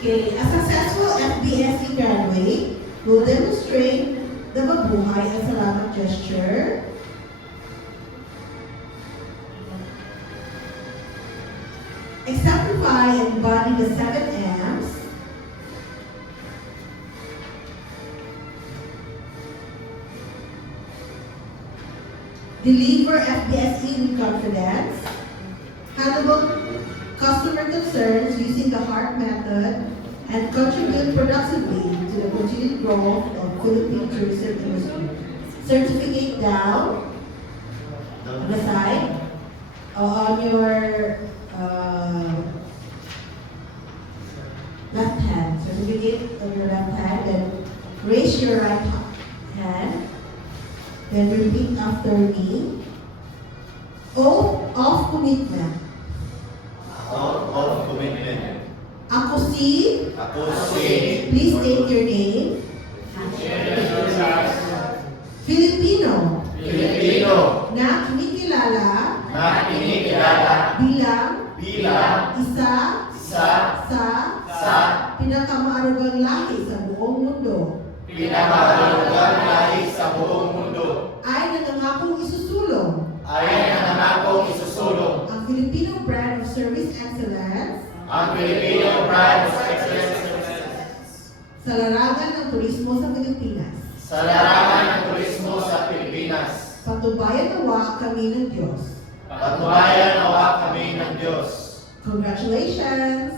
Okay, a successful FBSE graduate will demonstrate the mabuhay at salamat gesture, exemplify and embody the 7 M's, deliver FBSE with confidence, handle customer concerns using the HEART method, and contribute productively to the continued growth of Philippine tourism industry. Certificate down, on the side, on your left hand. Certificate on your left hand, then raise your right hand, then repeat after me. Oath of commitment. Oath of commitment. Ako si, please state your name. Filipino. Na kinikilala. Bilang. Isa. Sa. Pinakamaarugang lahi sa buong mundo. Ay nangangakong isusulong. Ang Filipino brand of service excellence. Sa larangan ng turismo sa Pilipinas. Patubayan nawa kami ng Diyos. Congratulations!